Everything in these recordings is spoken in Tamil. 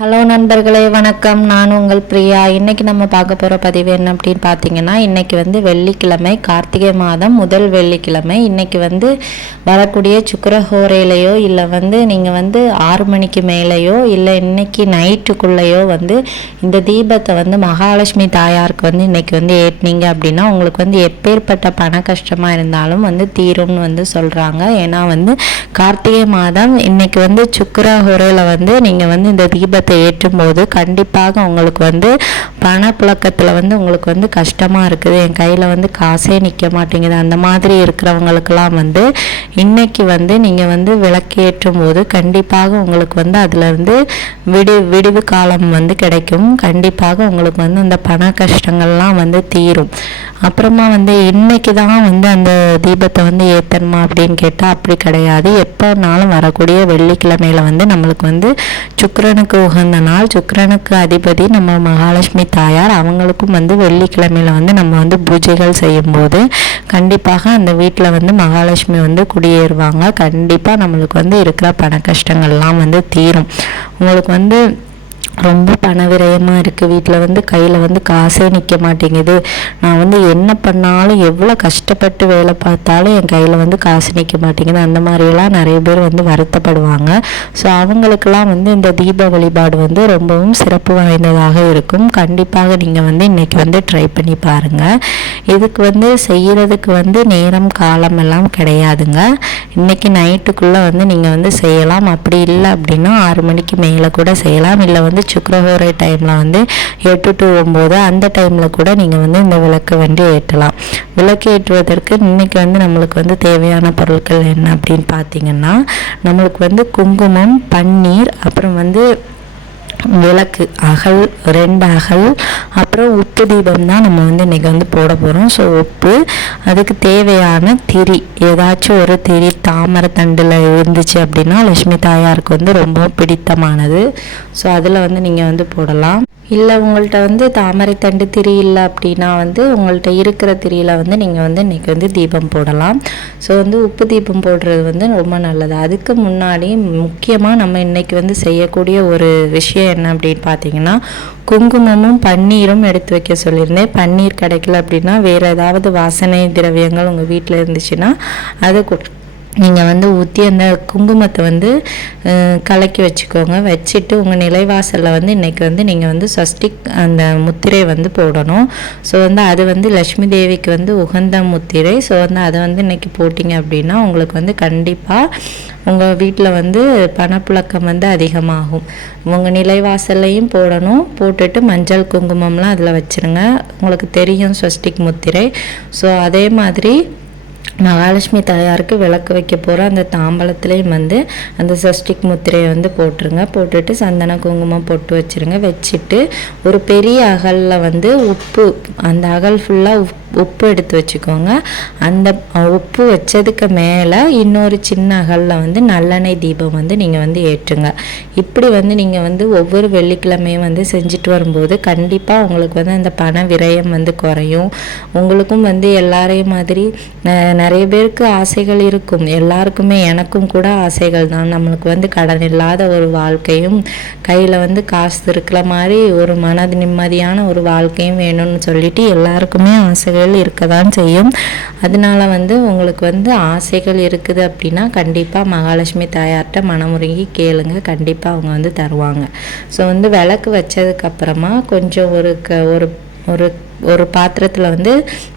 ஹலோ நண்பர்களே, வணக்கம். நான் உங்கள் பிரியா. இன்றைக்கி நம்ம பார்க்க போகிற பதிவு என்ன அப்படின்னு பார்த்தீங்கன்னா, இன்றைக்கி வந்து வெள்ளிக்கிழமை, கார்த்திகை மாதம் முதல் வெள்ளிக்கிழமை. இன்றைக்கி வந்து வரக்கூடிய சுக்கிரஹோரையிலையோ இல்லை வந்து நீங்கள் வந்து 6 மணிக்கு மேலேயோ இல்லை இன்றைக்கி நைட்டுக்குள்ளேயோ வந்து இந்த தீபத்தை வந்து மகாலட்சுமி தாயாருக்கு வந்து இன்றைக்கி வந்து ஏற்றினீங்க அப்படின்னா உங்களுக்கு வந்து எப்பேற்பட்ட பண கஷ்டமாக இருந்தாலும் வந்து தீரும்னு வந்து சொல்கிறாங்க. ஏன்னா வந்து கார்த்திகை மாதம் இன்றைக்கி வந்து சுக்கிரஹோரையில் வந்து நீங்கள் வந்து இந்த தீபத்தை ஏற்றும் போது கண்டிப்பாக உங்களுக்கு வந்து பணப்புழக்கத்தில் வந்து உங்களுக்கு வந்து கஷ்டமாக இருக்குது, என் கையில் வந்து காசே நிற்க மாட்டேங்குது, அந்த மாதிரி இருக்கிறவங்களுக்கெல்லாம் வந்து இன்னைக்கு வந்து நீங்கள் வந்து விளக்கு ஏற்றும் போது கண்டிப்பாக உங்களுக்கு வந்து அதிலிருந்து விடிவு காலம் வந்து கிடைக்கும். கண்டிப்பாக உங்களுக்கு வந்து அந்த பண கஷ்டங்கள்லாம் வந்து தீரும். அப்புறமா வந்து இன்னைக்கு தான் வந்து அந்த தீபத்தை வந்து ஏற்றணுமா அப்படின்னு கேட்டால் அப்படி கிடையாது. எப்போனாலும் வரக்கூடிய வெள்ளிக்கிழமையில் வந்து நம்மளுக்கு வந்து சுக்கிரனுக்கு உகந்த நாள், சுக்கிரனுக்கு அதிபதி நம்ம மகாலட்சுமி தாயார். அவங்களுக்கும் வந்து வெள்ளிக்கிழமையில் வந்து நம்ம வந்து பூஜைகள் செய்யும்போது கண்டிப்பாக அந்த வீட்டில் வந்து மகாலட்சுமி வந்து குடியேறுவாங்க. கண்டிப்பாக நம்மளுக்கு வந்து இருக்கிற பண கஷ்டங்கள்லாம் வந்து தீரும். உங்களுக்கு வந்து ரொம்ப பண விரயமாக இருக்குது, வீட்டில் வந்து கையில் வந்து காசே நிற்க மாட்டேங்குது, நான் வந்து என்ன பண்ணாலும் எவ்வளோ கஷ்டப்பட்டு வேலை பார்த்தாலும் என் கையில் வந்து காசு நிற்க மாட்டேங்குது, அந்த மாதிரிலாம் நிறைய பேர் வந்து வருத்தப்படுவாங்க. ஸோ அவங்களுக்கெல்லாம் வந்து இந்த தீப வழிபாடு வந்து ரொம்பவும் சிறப்பு வாய்ந்ததாக இருக்கும். கண்டிப்பாக நீங்கள் வந்து இன்றைக்கி வந்து ட்ரை பண்ணி பாருங்கள். இதுக்கு வந்து செய்கிறதுக்கு வந்து நேரம் காலம் எல்லாம் கிடையாதுங்க. இன்றைக்கி நைட்டுக்குள்ளே வந்து நீங்கள் வந்து செய்யலாம். அப்படி இல்லை அப்படின்னா 6 மணிக்கு மேலே கூட செய்யலாம். இல்லை வந்து சுக்கிரஹோரை டைமில் வந்து 8 to 9 அந்த டைமில் கூட நீங்கள் வந்து இந்த விளக்கு வந்து ஏற்றலாம். விளக்கு ஏற்றுவதற்கு இன்றைக்கி வந்து நம்மளுக்கு வந்து தேவையான பொருட்கள் என்ன அப்படின்னு பார்த்தீங்கன்னா, நம்மளுக்கு வந்து குங்குமம், பன்னீர், அப்புறம் வந்து விளக்கு அகல் 2 அகல், அப்புறம் உப்பு தீபம் தான் நம்ம வந்து இன்றைக்கி வந்து போட போகிறோம். ஸோ உப்பு, அதுக்கு தேவையான திரி, ஏதாச்சும் ஒரு திரி தாமரை தண்டில் இருந்துச்சு அப்படின்னா லட்சுமி தாயாருக்கு வந்து ரொம்ப பிடித்தமானது. ஸோ அதில் வந்து நீங்கள் வந்து போடலாம். இல்லை உங்கள்கிட்ட வந்து தாமரை தண்டு திரி இல்லை அப்படின்னா வந்து உங்கள்கிட்ட இருக்கிற திரியில் வந்து நீங்கள் வந்து இன்றைக்கி வந்து தீபம் போடலாம். ஸோ வந்து உப்பு தீபம் போடுறது வந்து ரொம்ப நல்லது. அதுக்கு முன்னாடி முக்கியமாக நம்ம இன்றைக்கி வந்து செய்யக்கூடிய ஒரு விஷயம் என்ன அப்படின்னு பார்த்தீங்கன்னா, குங்குமமும் பன்னீரும் எடுத்து வைக்க சொல்லியிருந்தேன். பன்னீர் கிடைக்கல அப்படின்னா வேறு ஏதாவது வாசனை திரவியங்கள் உங்கள் வீட்டில் இருந்துச்சுன்னா அதை நீங்கள் வந்து ஊற்றி அந்த குங்குமத்தை வந்து கலக்கி வச்சுக்கோங்க. வச்சுட்டு உங்கள் நிலைவாசலில் வந்து இன்றைக்கி வந்து நீங்கள் வந்து சஷ்டிக் அந்த முத்திரை வந்து போடணும். ஸோ வந்து அது வந்து லக்ஷ்மி தேவிக்கு வந்து உகந்த முத்திரை. ஸோ வந்து அதை வந்து இன்றைக்கி போட்டிங்க அப்படின்னா உங்களுக்கு வந்து கண்டிப்பாக உங்கள் வீட்டில் வந்து பணப்புழக்கம் வந்து அதிகமாகும். உங்கள் நிலைவாசல்லையும் போடணும். போட்டுட்டு மஞ்சள் குங்குமம்லாம் அதில் வச்சுருங்க. உங்களுக்கு தெரியும் சஷ்டிக் முத்திரை. ஸோ அதே மாதிரி மகாலட்சுமி தாயாருக்கு விளக்கு வைக்க போகிற அந்த தாம்பலத்துலேயும் வந்து அந்த சஷ்டிக் முத்திரையை வந்து போட்டுருங்க. போட்டுட்டு சந்தன குங்குமம் போட்டு வச்சுருங்க. வச்சுட்டு ஒரு பெரிய அகலில் வந்து உப்பு, அந்த அகல் ஃபுல்லாக உப்பு எடுத்து வச்சுக்கோங்க. அந்த உப்பு வச்சதுக்கு மேலே இன்னொரு சின்ன அகலில் வந்து நல்லெண்ணெய் தீபம் வந்து நீங்கள் வந்து ஏற்றுங்க. இப்படி வந்து நீங்கள் வந்து ஒவ்வொரு வெள்ளிக்கிழமையும் வந்து செஞ்சுட்டு வரும்போது கண்டிப்பாக உங்களுக்கு வந்து அந்த பண விரயம் வந்து குறையும். உங்களுக்கும் வந்து எல்லாரையும் மாதிரி நிறைய பேருக்கு ஆசைகள் இருக்கும். எல்லாருக்குமே, எனக்கும் கூட ஆசைகள் தான். நம்மளுக்கு வந்து கடன் இல்லாத ஒரு வாழ்க்கையும் கையில் வந்து காசு இருக்கிற மாதிரி ஒரு மன நிம்மதியான ஒரு வாழ்க்கையும் வேணும்னு சொல்லிட்டு எல்லாருக்குமே ஆசைகள் இருக்க தான் செய்யும். அதனால வந்து உங்களுக்கு வந்து ஆசைகள் இருக்குது அப்படின்னா கண்டிப்பாக மகாலட்சுமி தாயார்கிட்ட மனமுருகி கேளுங்க. கண்டிப்பாக அவங்க வந்து தருவாங்க. ஸோ வந்து விளக்கு வச்சதுக்கப்புறமா கொஞ்சம் ஒரு பாத்திரத்தில் வந்து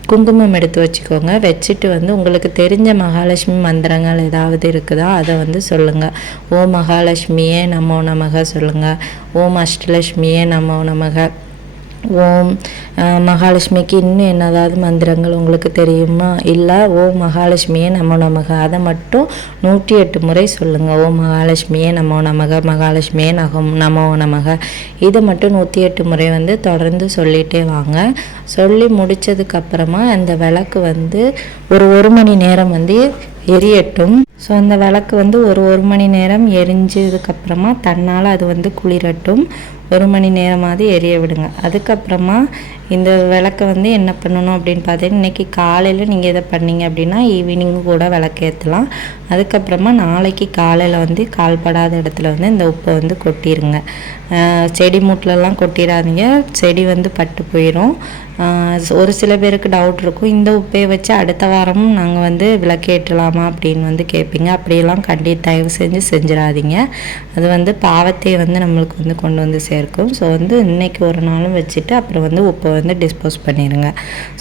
குங்குமம் எடுத்து வச்சுக்கோங்க. வச்சுட்டு வந்து உங்களுக்கு தெரிஞ்ச மகாலட்சுமி மந்திரங்கள் ஏதாவது இருக்குதா அதை வந்து சொல்லுங்கள். ஓம் மகாலட்சுமியே நமோ நமக சொல்லுங்கள். ஓம் அஷ்டலட்சுமியே நமோ நமக. ஓம் மகாலட்சுமிக்கு இன்னும் என்னதாவது மந்திரங்கள் உங்களுக்கு தெரியுமா? இல்லை ஓம் மகாலட்சுமியே நமோ நமக அதை மட்டும் 108 முறை சொல்லுங்கள். ஓம் மகாலட்சுமியே நமோ நமக, மகாலட்சுமியே நமோ நமக. இதை மட்டும் 108 முறை வந்து தொடர்ந்து சொல்லிகிட்டே வாங்க. சொல்லி முடித்ததுக்கப்புறமா அந்த விளக்கு வந்து ஒரு 1 மணி நேரம் வந்து எரியட்டும். ஸோ அந்த விளக்கு வந்து ஒரு மணி நேரம் எரிஞ்சதுக்கப்புறமா தன்னால் அது வந்து குளிரட்டும். 1 மணி நேரமாவது எரிய விடுங்க. அதுக்கப்புறமா இந்த விளக்கை வந்து என்ன பண்ணணும் அப்படின்னு பார்த்தீங்கன்னா, இன்றைக்கி காலையில் நீங்கள் இதை பண்ணிங்க அப்படின்னா ஈவினிங்கு கூட விளக்கு ஏற்றலாம். அதுக்கப்புறமா நாளைக்கு காலையில் வந்து கால்படாத இடத்துல வந்து இந்த உப்பை வந்து கொட்டிடுங்க. செடி மூட்டிலலாம் கொட்டிடாதீங்க, செடி வந்து பட்டு போயிடும். ஒரு சில பேருக்கு டவுட் இருக்கும், இந்த உப்பையை வச்சு அடுத்த வாரமும் நாங்கள் வந்து விளக்கேற்றலாமா அப்படின்னு வந்து கேட்பீங்க. அப்படியெல்லாம் தயவு செஞ்சு செஞ்சிடாதீங்க. அது வந்து பாவத்தை வந்து நம்மளுக்கு வந்து கொண்டு வந்து சேர்க்கும். ஸோ வந்து இன்றைக்கி ஒரு நாளும் வச்சுட்டு அப்புறம் வந்து உப்பை வந்து டிஸ்போஸ் பண்ணிடுங்க.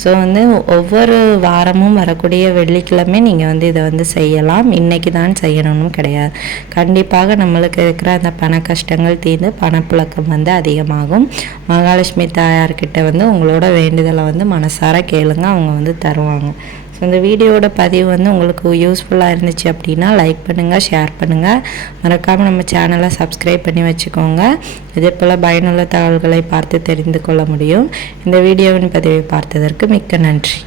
ஸோ வந்து ஒவ்வொரு வாரமும் வரக்கூடிய வெள்ளிக்கிழமை நீங்கள் வந்து இதை வந்து செய்யலாம். இன்றைக்கி தான் செய்யணும்னு கிடையாது. கண்டிப்பாக நம்மளுக்கு இருக்கிற அந்த பண கஷ்டங்கள் தீர்ந்து பணப்புழக்கம் வந்து அதிகமாகும். மகாலட்சுமி தாயார்கிட்ட வந்து உங்களோட வேண்டுதலை வந்து மனசார கேளுங்க, அவங்க வந்து தருவாங்க. ஸோ இந்த வீடியோட பதிவு வந்து உங்களுக்கு யூஸ்ஃபுல்லாக இருந்துச்சு அப்படின்னா லைக் பண்ணுங்கள், ஷேர் பண்ணுங்கள். மறக்காமல் நம்ம சேனலை சப்ஸ்கிரைப் பண்ணி வச்சுக்கோங்க. இதே போல் பயனுள்ள தகவல்களை பார்த்து தெரிந்து கொள்ள முடியும். இந்த வீடியோவின் பதிவை பார்த்ததற்கு மிக்க நன்றி.